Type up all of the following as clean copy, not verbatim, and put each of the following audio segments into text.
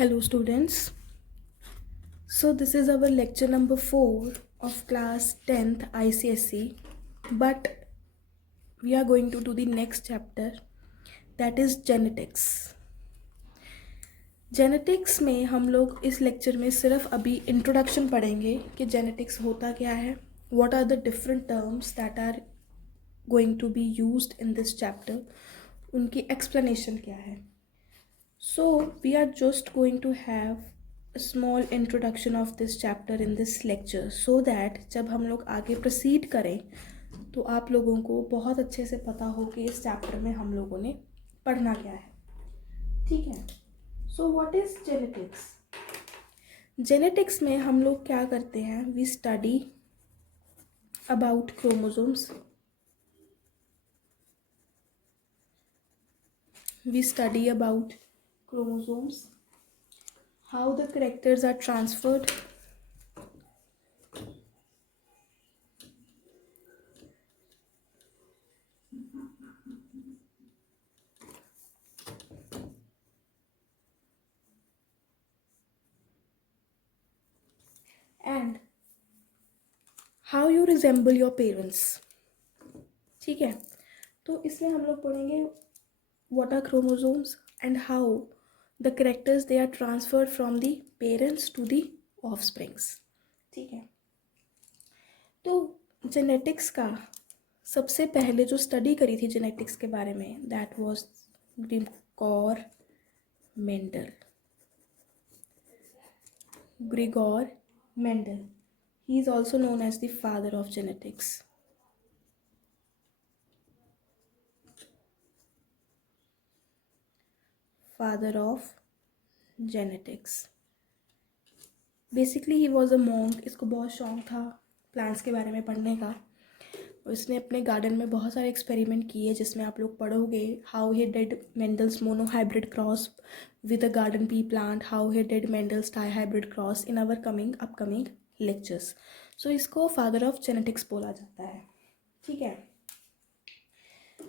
Hello students. So this is our lecture number 4 of class 10th ICSE, but we are going to do the next chapter, that is genetics. Genetics में हम लोग इस lecture में सिर्फ अभी introduction पढ़ेंगे कि जेनेटिक्स होता क्या है, what are the different terms that are going to be used in this chapter, उनकी एक्सप्लेनेशन क्या है. So we are just going to have a small introduction of this chapter in this lecture so that जब हम लोग आगे proceed करें तो आप लोगों को बहुत अच्छे से पता हो कि इस चैप्टर में हम लोगों ने पढ़ना क्या है. ठीक है. So what is genetics? Genetics में हम लोग क्या करते हैं? We study about chromosomes. We study about chromosomes, how the characters are transferred, and how you resemble your parents. ठीक है. तो इसमें हम लोग पढ़ेंगे what are chromosomes and how the characters they are transferred from the parents to the offsprings. ठीक है. तो जेनेटिक्स का सबसे पहले जो स्टडी करी थी जेनेटिक्स के बारे में, that was Grigor Mendel. Gregor Mendel. He is also known as the father of genetics. Father of genetics. Basically he was a monk. इसको बहुत शौक था प्लांट्स के बारे में पढ़ने का. उसने अपने गार्डन में बहुत सारे एक्सपेरिमेंट किए जिसमें आप लोग पढ़ोगे how he did Mendel's monohybrid cross with a garden pea plant, how he did Mendel's dihybrid cross in our upcoming lectures. So इसको फादर ऑफ जेनेटिक्स बोला जाता है. ठीक है.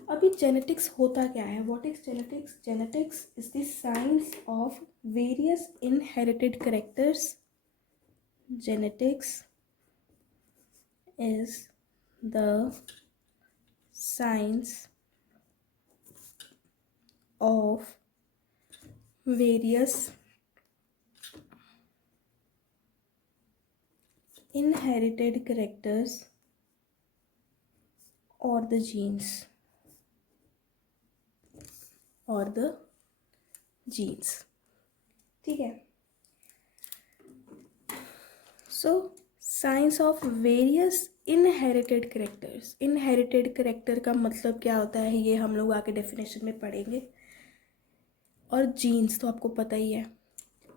अभी जेनेटिक्स होता क्या है? What is genetics? Genetics is the science of various inherited characters. Genetics is the science of various inherited characters or the genes ठीक है. So science of various inherited characters. inherited character का मतलब क्या होता है ये हम लोग आगे डेफिनेशन में पढ़ेंगे. और जीन्स तो आपको पता ही है.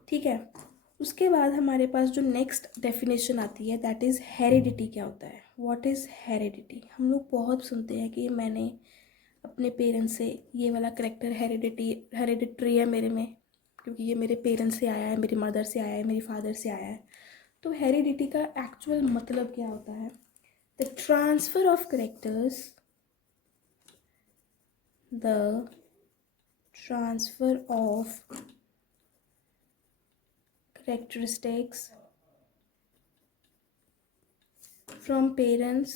ठीक है. उसके बाद हमारे पास जो नेक्स्ट डेफिनेशन आती है दैट इज़ हेरिडिटी. क्या होता है? What is heredity? हम लोग बहुत सुनते हैं कि मैंने अपने पेरेंट्स से ये वाला करेक्टर हेरिडिटरी है मेरे में, क्योंकि ये मेरे पेरेंट्स से आया है, मेरी मदर से आया है, मेरी फादर से आया है. तो हेरिडिटी का एक्चुअल मतलब क्या होता है? The transfer of characters, the transfer of characteristics from parents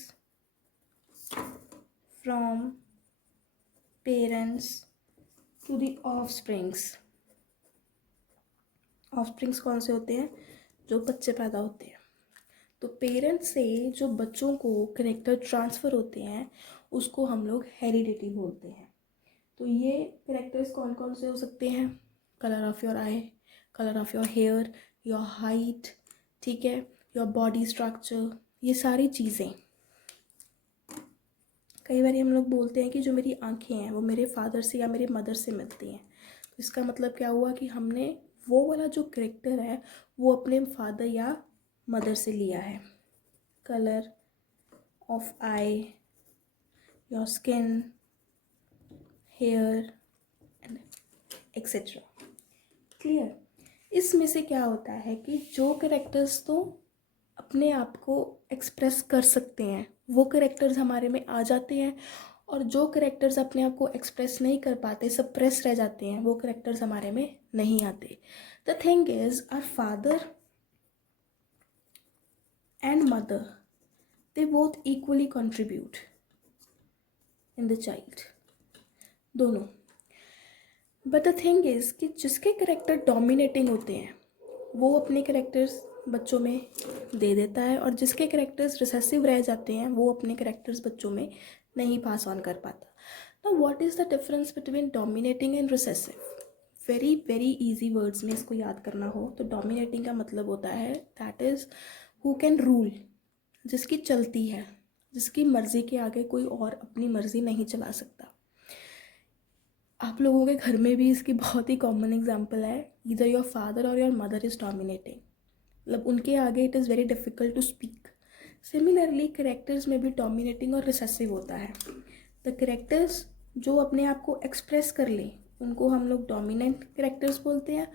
to the offsprings. offsprings कौन से होते हैं? जो बच्चे पैदा होते हैं. तो पेरेंट्स से जो बच्चों को करेक्टर ट्रांसफ़र होते हैं उसको हम लोग हेरिडिटी बोलते हैं. तो ये करेक्टर्स कौन कौन से हो सकते हैं? Colour of your eye, colour of your hair, your height, ठीक है, योर बॉडी स्ट्रक्चर, ये सारी चीज़ें. कई बार हम लोग बोलते हैं कि जो मेरी आँखें हैं वो मेरे फादर से या मेरे मदर से मिलती हैं. तो इसका मतलब क्या हुआ कि हमने वो वाला जो करेक्टर है वो अपने फादर या मदर से लिया है. Colour of eye, your skin, hair and etcetera. Clear? इसमें से क्या होता है कि जो करेक्टर्स तो अपने आप को एक्सप्रेस कर सकते हैं वो करेक्टर्स हमारे में आ जाते हैं, और जो करेक्टर्स अपने आप को एक्सप्रेस नहीं कर पाते, सप्रेस रह जाते हैं, वो करेक्टर्स हमारे में नहीं आते. The thing is our father and mother, they both equally contribute in the child, दोनों. बट द थिंग इज़ कि जिसके करेक्टर डोमिनेटिंग होते हैं वो अपने करेक्टर्स बच्चों में दे देता है, और जिसके करेक्टर्स रिसेसिव रह जाते हैं वो अपने करेक्टर्स बच्चों में नहीं पास ऑन कर पाता. Now what is the difference between dominating and recessive? Very very easy words में इसको याद करना हो तो डोमिनेटिंग का मतलब होता है that is who can rule, जिसकी चलती है, जिसकी मर्ज़ी के आगे कोई और अपनी मर्ज़ी नहीं चला सकता. आप लोगों के घर में भी इसकी बहुत ही कॉमन एग्जांपल है, ईदर योर फादर और योर मदर इज़ डोमिनेटिंग, मतलब उनके आगे it is very difficult to speak. Similarly characters में भी डोमिनेटिंग और रिसेसिव होता है. द करेक्टर्स जो अपने आप को एक्सप्रेस कर लें उनको हम लोग डोमिनेंट करेक्टर्स बोलते हैं,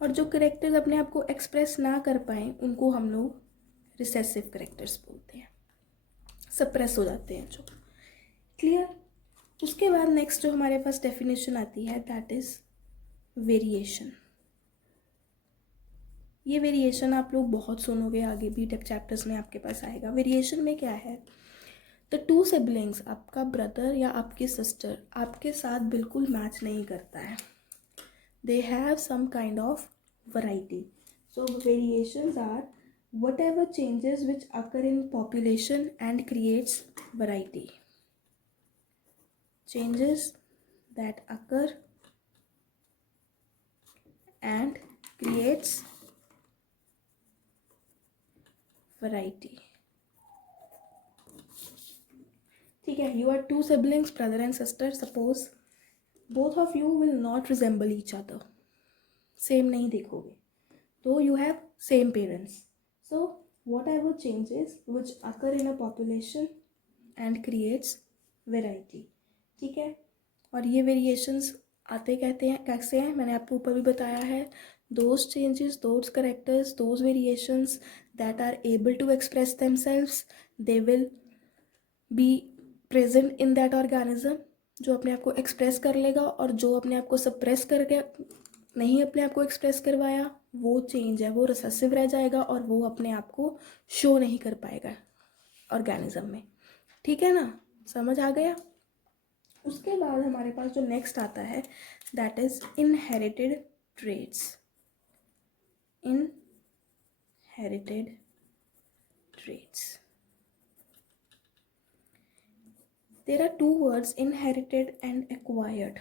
और जो करेक्टर्स अपने आप को एक्सप्रेस ना कर पाएँ उनको हम लोग रिसेसिव करेक्टर्स बोलते हैं, सप्रेस हो जाते हैं जो. क्लियर? उसके बाद नेक्स्ट जो हमारे पास डेफिनेशन आती है दैट इज़ वेरिएशन. ये वेरिएशन आप लोग बहुत सुनोगे, आगे भी चैप्टर्स में आपके पास आएगा. वेरिएशन में क्या है? द टू सिबलिंग्स, आपका ब्रदर या आपकी सिस्टर आपके साथ बिल्कुल मैच नहीं करता है, they have some kind of variety. So variations are whatever changes which occur in population and creates variety. Changes that occur and creates variety. ठीक है, you are two siblings, brother and sister. Suppose both of you will not resemble each other. Same नहीं देखोगे, though you have same parents. So whatever changes which occur in a population and creates variety. ठीक है, और ये variations आते कहते हैं कैसे हैं, मैंने आपको ऊपर भी बताया है. those changes, those characters, those variations that are able to express themselves, they will be present in that organism. जो अपने आप को एक्सप्रेस कर लेगा, और जो अपने आप को सप्रेस करके नहीं अपने आप को एक्सप्रेस करवाया वो चेंज है, वो रिसेसिव रह जाएगा और वो अपने आप को शो नहीं कर पाएगा ऑर्गेनिज्म में. ठीक है ना, समझ आ गया? उसके बाद हमारे पास जो नेक्स्ट आता है that is inherited traits. Inherited traits. There are two words, inherited and acquired.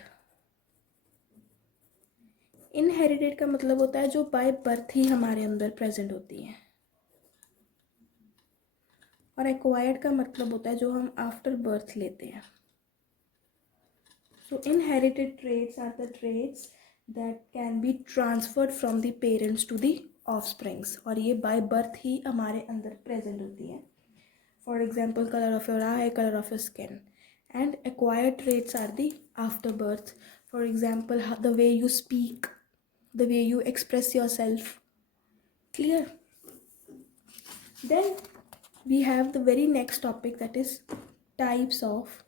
Inherited का मतलब होता है जो बाय बर्थ ही हमारे अंदर प्रेजेंट होती हैं, और एक्वायर्ड का मतलब होता है जो हम आफ्टर बर्थ लेते हैं. So inherited traits are the traits that can be transferred from the parents to the offsprings, और ये by birth ही हमारे अंदर present होती है. For example, color of your eye, color of your skin. And acquired traits are the after birth. For example, the way you speak, the way you express yourself. Clear? Then we have the very next topic, that is types of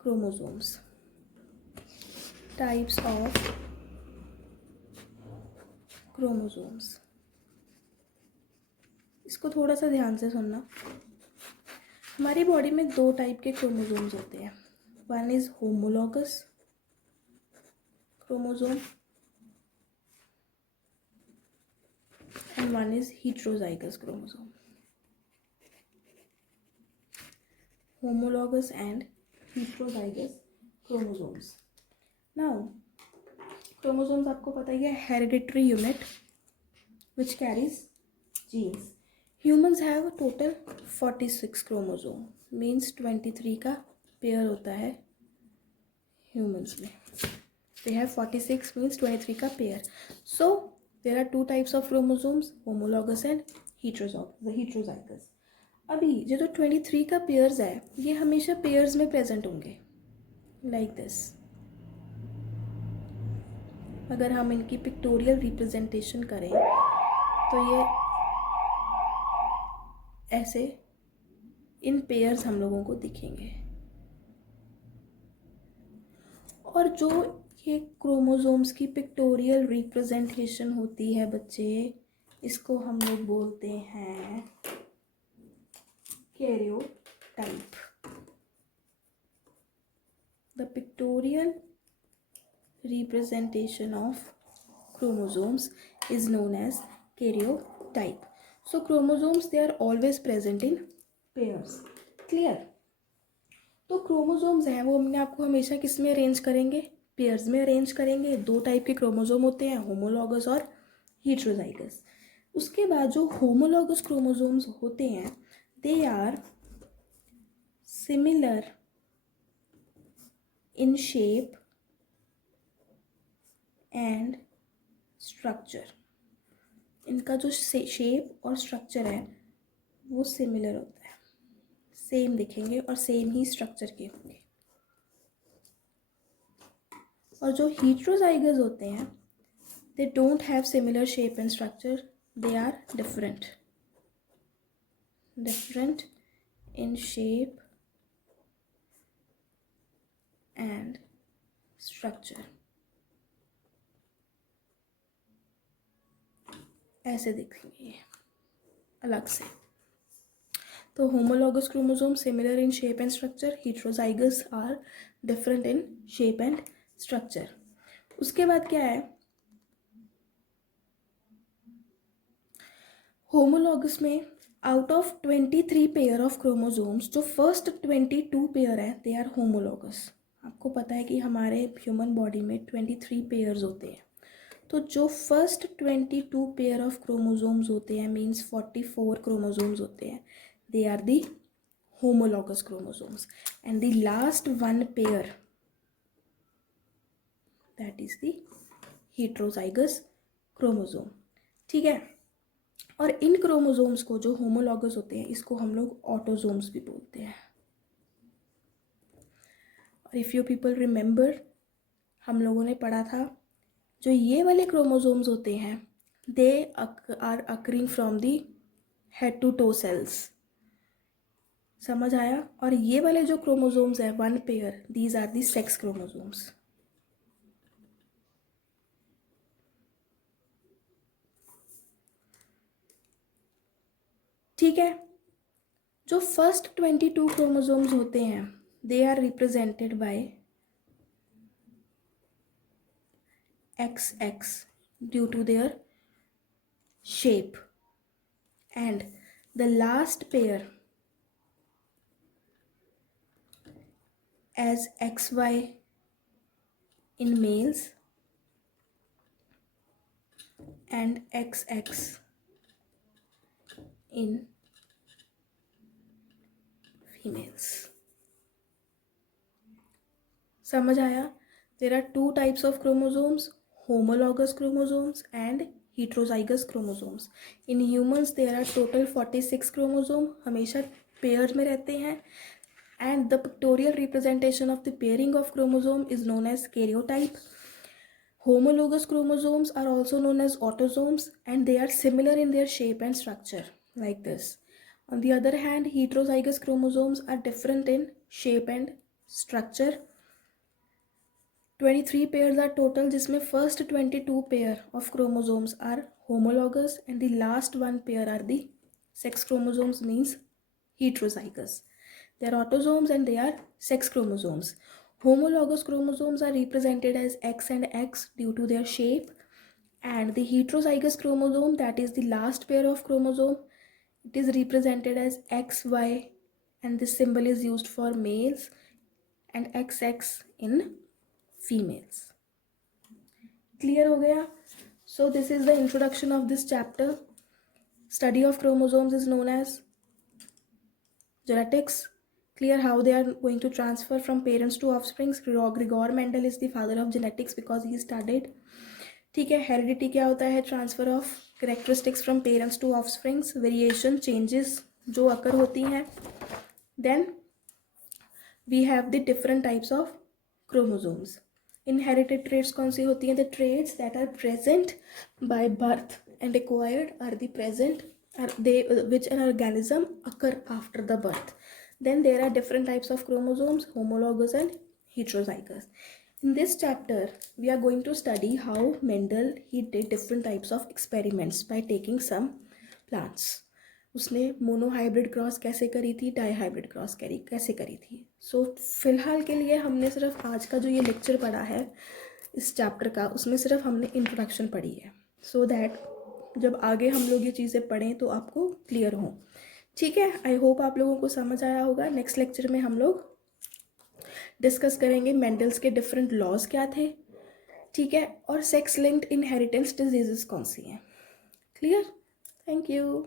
chromosomes. Types of chromosomes. इसको थोड़ा सा ध्यान से सुनना. हमारी body में दो type के क्रोमोसोम्स होते हैं. One is homologous chromosome and one is heterozygous chromosome. Homologous and heterozygous chromosomes. Now, chromosomes आपको पता ही है, hereditary unit which carries genes. Humans have total 46 chromosome, means 23 का पेयर होता है humans में. They have 46 means 23 का pair. So there are two types of chromosomes, homologous and heterozygous. अभी जो 23 का पेयर्स है ये हमेशा पेयर्स में प्रेजेंट होंगे लाइक दिस. अगर हम इनकी पिक्टोरियल रिप्रेजेंटेशन करें तो ये ऐसे इन पेयर्स हम लोगों को दिखेंगे. और जो ये क्रोमोसोम्स की पिक्टोरियल रिप्रेजेंटेशन होती है बच्चे, इसको हम लोग बोलते हैं karyotype. The pictorial representation of chromosomes is known as karyotype. So chromosomes, they are always present in pairs. Clear? तो क्रोमोसोम्स हैं वो हमने आपको हमेशा किस में अरेंज करेंगे, पेयर्स में अरेंज करेंगे. दो टाइप के क्रोमोसोम होते हैं, होमोलॉगस और हेटेरोजाइगस. उसके बाद जो होमोलॉगस क्रोमोसोम्स होते हैं, they are similar in shape and structure. इनका जो शेप और स्ट्रक्चर है वो सिमिलर होता है, सेम दिखेंगे और सेम ही स्ट्रक्चर के होंगे. और जो हेटेरोजाइगस होते हैं, they don't have similar shape and structure, they are different in shape and structure. ऐसे दिखेंगे अलग से. तो homologous chromosome similar in shape and structure, heterozygous are different in shape and structure. उसके बाद क्या है, होमोलॉगस में out of 23 pair of chromosomes, जो फर्स्ट 22 पेयर है दे आर होमोलॉगस. आपको पता है कि हमारे ह्यूमन बॉडी में 23 पेयर्स होते हैं. तो जो फर्स्ट 22 पेयर ऑफ क्रोमोसोम्स होते हैं, मीन्स 44 क्रोमोसोम्स होते हैं, they are the homologous chromosomes. And the last one pair, that is the heterozygous chromosome. ठीक है. और इन क्रोमोसोम्स को जो होमोलॉगस होते हैं, इसको हम लोग ऑटोसोम्स भी बोलते हैं. और इफ़ यू पीपल रिमेंबर, हम लोगों ने पढ़ा था जो ये वाले क्रोमोसोम्स होते हैं, they are occurring from the head to toe cells. समझ आया? और ये वाले जो क्रोमोसोम्स है, one pair, these are the sex chromosomes. ठीक है. जो फर्स्ट 22 क्रोमोसोम्स होते हैं, they are represented by XX due to their shape, and the last pair as XY in males and XX in females. समझ आया? There are two types of chromosomes, homologous chromosomes and heterozygous chromosomes. In humans there are total 46 chromosomes, हमेशा pair में रहते हैं. And the pictorial representation of the pairing of chromosome is known as karyotype. Homologous chromosomes are also known as autosomes, and they are similar in their shape and structure, like this. On the other hand, heterozygous chromosomes are different in shape and structure. 23 pairs are total, जिसमें first 22 pair of chromosomes are homologous and the last one pair are the sex chromosomes, means heterozygous. They are autosomes and they are sex chromosomes. Homologous chromosomes are represented as X and X due to their shape, and the heterozygous chromosome, that is the last pair of chromosome, it is represented as XY, and this symbol is used for males, and XX in females. Clear हो गया? So this is the introduction of this chapter. Study of chromosomes is known as genetics. Clear how they are going to transfer from parents to offsprings. Gregor Mendel is the father of genetics because he studied. ठीक है. Heredity क्या होता है? Transfer of characteristics from parents to offsprings, variation, changes जो occur होती हैं. Then we have the different types of chromosomes. Inherited traits कौन सी होती हैं? The traits that are present by birth and acquired are the present which an organism occur after the birth. Then there are different types of chromosomes, homologous and heterozygous. In this chapter, we are going to study how Mendel he did different types of experiments by taking some plants. उसने monohybrid cross कैसे करी थी, dihybrid cross कैसे करी थी. सो फिलहाल के लिए हमने सिर्फ आज का जो ये लेक्चर पढ़ा है इस चैप्टर का, उसमें सिर्फ हमने इंट्रोडक्शन पढ़ी है, सो दैट जब आगे हम लोग ये चीज़ें पढ़ें तो आपको क्लियर हो. ठीक है, आई होप आप लोगों को समझ आया होगा. नेक्स्ट लेक्चर में हम लोग डिस्कस करेंगे मेंडल्स के डिफरेंट लॉज क्या थे, ठीक है, और सेक्स लिंक्ड इनहेरिटेंस डिजीजेस कौन सी हैं. क्लियर? Thank you.